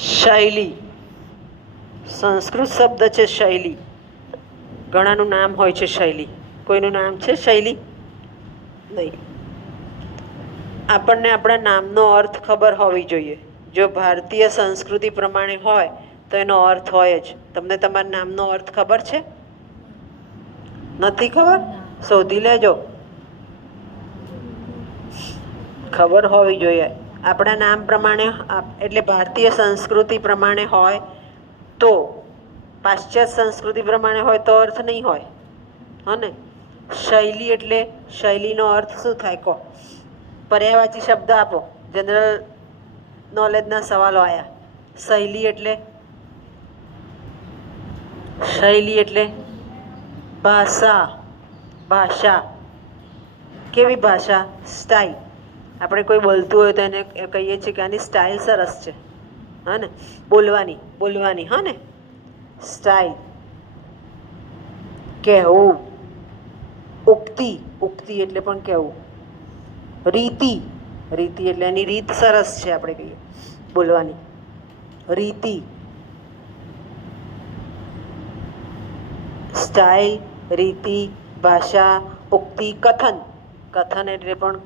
શૈલી સંસ્કૃત શબ્દ છે શૈલી. ઘણાનું નામ હોય છે શૈલી. કોઈનું નામ છે શૈલી? નહીં. આપણને આપણા નામનો અર્થ ખબર હોવી જોઈએ. જો ભારતીય સંસ્કૃતિ પ્રમાણે હોય તો એનો અર્થ હોય જ. તમને તમારા નામનો અર્થ ખબર છે? નથી ખબર? શોધી લેજો. ખબર હોવી જોઈએ. આપણા નામ પ્રમાણે એટલે ભારતીય સંસ્કૃતિ પ્રમાણે હોય તો, પાશ્ચાત્ય સંસ્કૃતિ પ્રમાણે હોય તો અર્થ નહીં હોય. હો ને? શૈલી એટલે શૈલીનો અર્થ શું થાય કહો? પર્યાયવાચી શબ્દ આપો. જનરલ નોલેજના સવાલો આવ્યા. શૈલી એટલે ભાષા. ભાષા કેવી ભાષા? સ્ટાઇલ. આપણે કોઈ બોલતું હોય તો એને કહીએ છીએ કે આની સ્ટાઇલ સરસ છે. હા ને? બોલવાની હા ને? સ્ટાઇલ. કહેવું. ઉક્તિ એટલે પણ કહેવું. રીતિ એટલે એની રીત સરસ છે, આપણે કહીએ બોલવાની. રીતિ, સ્ટાઇલ, રીતિ, ભાષા, ઉક્તિ, કથન એટલે પણ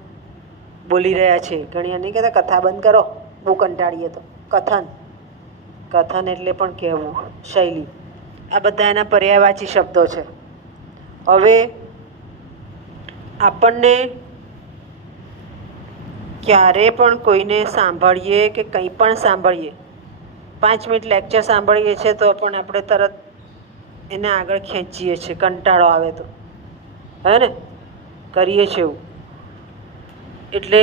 બોલી રહ્યા છે. ઘણી નહીં કહેતા કથા બંધ કરો, બહુ કંટાળીએ તો. કથન એટલે પણ કહેવું. શૈલી. આ બધા એના પર્યાયવાચી શબ્દો છે. હવે આપણને ક્યારે પણ કોઈને સાંભળીએ કે કંઈ પણ સાંભળીએ, 5 મિનિટ લેક્ચર સાંભળીએ છીએ તો પણ આપણે તરત એને આગળ ખેંચીએ છીએ. કંટાળો આવે તો હે ને? કરીએ છીએ એવું. એટલે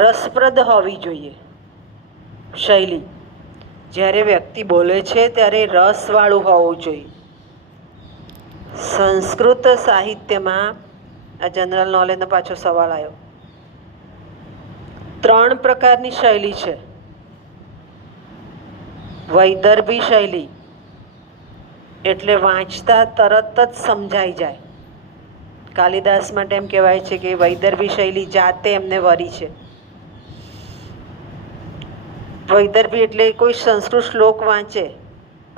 રસપ્રદ હોવી જોઈએ શૈલી. જ્યારે વ્યક્તિ બોલે છે ત્યારે રસવાળું હોવું જોઈએ. સંસ્કૃત સાહિત્યમાં આ જનરલ નોલેજનો પાછો સવાલ આવ્યો. 3 પ્રકારની શૈલી છે. વૈદર્ભી શૈલી એટલે વાંચતા તરત જ સમજાઈ જાય. કાલિદાસ માટે એમ કહેવાય છે કે વૈદર્ભી શૈલી જાતે એમને વરી છે. વૈદર્ભી એટલે કોઈ સંસ્કૃત શ્લોક વાંચે,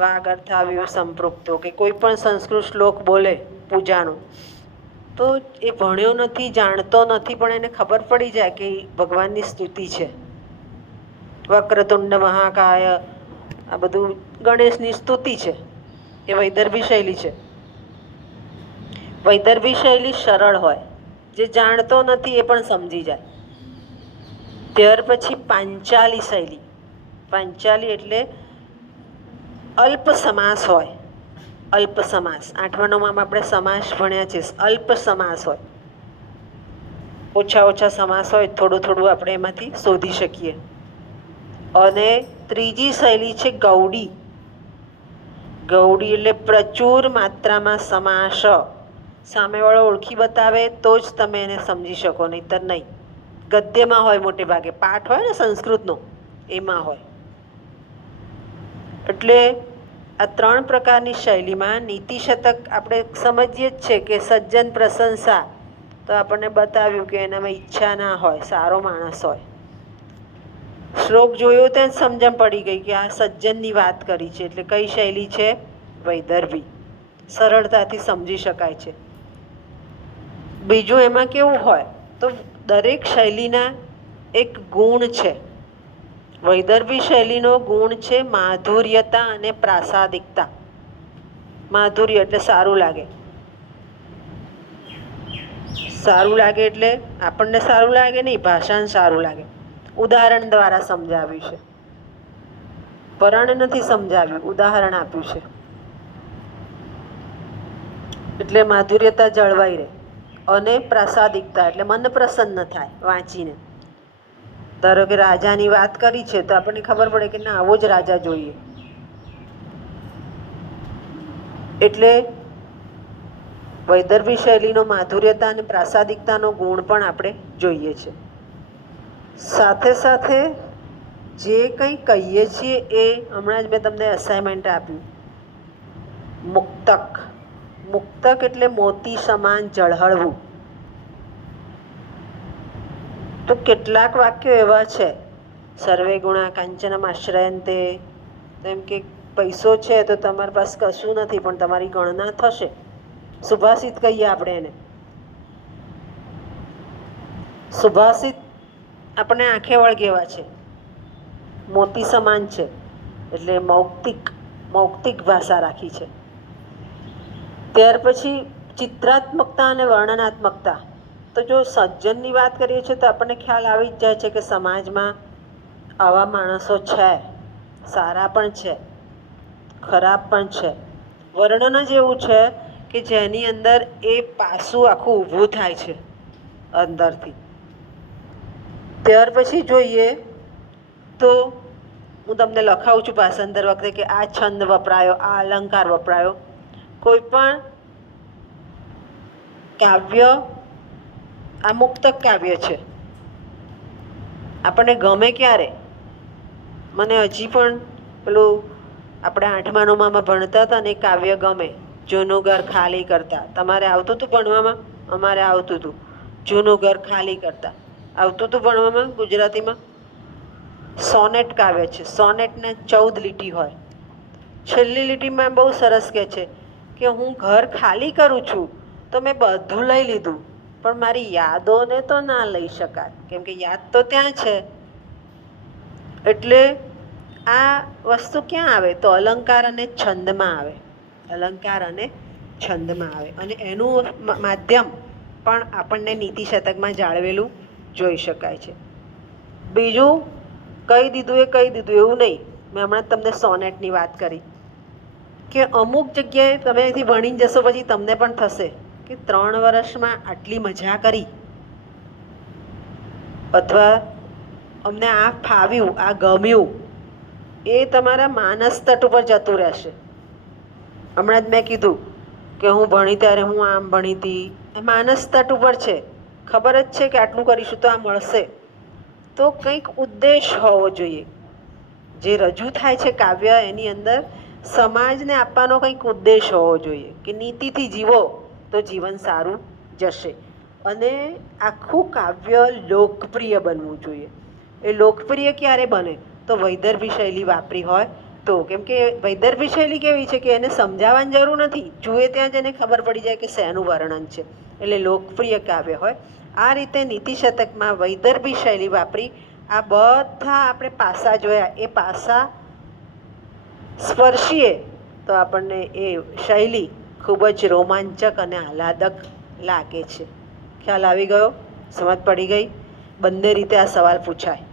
વાગ અર્થાવયવ સંપૃક્તો, કે કોઈ પણ સંસ્કૃત શ્લોક બોલે પૂજાનો, તો એ ભણ્યો નથી, જાણતો નથી, પણ એને ખબર પડી જાય કે ભગવાનની સ્તુતિ છે. વક્રતુંડ મહાકાય, આ બધું ગણેશની સ્તુતિ છે. એ વૈદર્ભી શૈલી છે. વૈદર્ભી શૈલી સરળ હોય, જે જાણતો નથી એ પણ સમજી જાય. ત્યાર પછી પાંચાલી શૈલી. પાંચાલી એટલે અલ્પ સમાસ હોય. અલ્પ સમાસ 8મા 9મામાં આપણે સમાસ ભણ્યા છે. અલ્પ સમાસ હોય, ઓછા સમાસ હોય, થોડું આપણે એમાંથી શોધી શકીએ. અને ત્રીજી શૈલી છે ગૌડી. ગૌડી એટલે પ્રચુર માત્રામાં સમાસ. સામેવાળો ઓળખી બતાવે તો જ તમે એને સમજી શકો, નહીંતર નહીં. ગદ્યમાં હોય મોટે ભાગે. પાઠ હોય ને સંસ્કૃતનો, એમાં હોય. એટલે આ 3 પ્રકારની શૈલીમાં નીતિ શતક આપણે સમજીએ જ છે કે સજ્જન પ્રશંસા, તો આપણને બતાવ્યું કે એનામાં ઈચ્છા ના હોય, સારો માણસ હોય. શ્લોક જોયો તો સમજણ પડી ગઈ કે આ સજ્જનની વાત કરી છે. એટલે કઈ શૈલી છે? વૈદર્ભી. સરળતાથી સમજી શકાય છે. બીજું એમાં કેવું હોય તો દરેક શૈલીના એક ગુણ છે. વૈદર્ભી શૈલીનો ગુણ છે માધુર્યતા અને પ્રાસાદિકતા. માધુર્ય એટલે સારું લાગે. સારું લાગે એટલે આપણને સારું લાગે નહીં, ભાષાને સારું લાગે. ઉદાહરણ દ્વારા સમજાવ્યું છે. પરાણે નથી સમજાવ્યું, ઉદાહરણ આપ્યું છે. એટલે માધુર્યતા જળવાઈ રહે. અને પ્રાસાદિકતા એટલે મન પ્રસન્ન થાય વાંચીને. ધારો કે રાજાની વાત કરી છે તો આપણને ખબર પડે કે ના, આવો જ રાજા જોઈએ. એટલે વૈદર્ભી શૈલીનો માધુર્યતા અને પ્રાસાદિકતાનો ગુણ પણ આપણે જોઈએ છે. સાથે સાથે જે કંઈ કહીએ છીએ એ હમણાં જ મેં તમને અસાઇનમેન્ટ આપ્યું. મુક્તક. મુક્તક એટલે મોતી સમાન ઝળહળવું. તો કેટલાક વાક્યો એવા છે સર્વે ગુણા કાંચનમ આશ્રયંતે, એમ કે પૈસો છે તો તમારી પાસે કશું નથી પણ તમારી ગણના થશે. સુભાષિત કહીએ આપણે એને. સુભાષિત આપણે આંખે વળગેવા છે, મોતી સમાન છે, એટલે મૌક્તિક ભાષા રાખી છે. ત્યાર પછી ચિત્રાત્મકતા અને વર્ણનાત્મકતા. તો જો સજ્જનની વાત કરીએ છીએ તો આપણને ખ્યાલ આવી જ જાય છે કે સમાજમાં આવા માણસો છે, સારા પણ છે, ખરાબ પણ છે. વર્ણન જ એવું છે કે જેની અંદર એ પાસું આખું ઊભું થાય છે અંદરથી. ત્યાર પછી જોઈએ તો હું તમને લખાવું છું ભાષાંતર વખતે કે આ છંદ વપરાયો, આ અલંકાર વપરાયો. કોઈ પણ કાવ્ય આ મુક્તક કાવ્ય છે, આપણને ગમે ક્યારે. મને હજી પણ પેલું આપણે 8મા 9મામાં ભણતા હતા ને કાવ્ય ગમે, જૂનું ઘર ખાલી કરતા. તમારે આવતું હતું ભણવામાં? અમારે આવતું હતું. જૂનું ઘર ખાલી કરતા આવતું હતું ભણવામાં ગુજરાતીમાં. સોનેટ કાવ્ય છે. સોનેટને 14 લીટી હોય. છેલ્લી લીટીમાં બહુ સરસ કહે છે કે હું ઘર ખાલી કરું છું તો મેં બધું લઈ લીધું પણ મારી યાદોને તો ના લઈ શકાય, કેમ કે યાદ તો ત્યાં છે. એટલે આ વસ્તુ ક્યાં આવે તો અલંકાર અને છંદમાં આવે. અલંકાર અને છંદમાં આવે. અને એનું માધ્યમ પણ આપણને નીતિ શતકમાં જાળવેલું જોઈ શકાય છે. બીજું કહી દીધું એ કહી દીધું એવું નહીં. મેં હમણાં તમને સોનેટની વાત કરી કે અમુક જગ્યાએ તમે અહીંથી ભણીને જશો પછી તમને પણ થશે કે 3 વર્ષમાં આટલી મજા કરી, અથવા અમને આ ફાવ્યું, આ ગમ્યું, એ તમારા માનસ તટ ઉપર જતું રહેશે. હમણાં જ મેં કીધું કે હું ભણી ત્યારે હું આમ ભણી હતી, એ માનસ તટ ઉપર છે. ખબર જ છે કે આટલું કરીશું તો આ મળશે. તો કંઈક ઉદ્દેશ હોવો જોઈએ. જે રજૂ થાય છે કાવ્ય, એની અંદર સમાજને આપવાનો કંઈક ઉદ્દેશ હોવો જોઈએ કે નીતિથી જીવો તો જીવન સારું જશે. અને આખું કાવ્ય લોકપ્રિય બનવું જોઈએ. એ લોકપ્રિય ક્યારે બને તો વૈદર્ભી શૈલી વાપરી હોય તો. કેમ કે વૈદર્ભી શૈલી કેવી છે કે એને સમજાવવાની જરૂર નથી, જુએ ત્યાં જ એને ખબર પડી જાય કે શેનું વર્ણન છે. એટલે લોકપ્રિય કાવ્ય હોય. આ રીતે નીતિ શતકમાં વૈદર્ભી શૈલી વાપરી આ બધા આપણે પાસા જોયા. એ પાસા સ્પર્શીએ તો આપણને એ શૈલી ખૂબ જ રોમાંચક અને આહલાદક લાગે છે. ખ્યાલ આવી ગયો? સમજ પડી ગઈ? બંને રીતે આ સવાલ પૂછાય.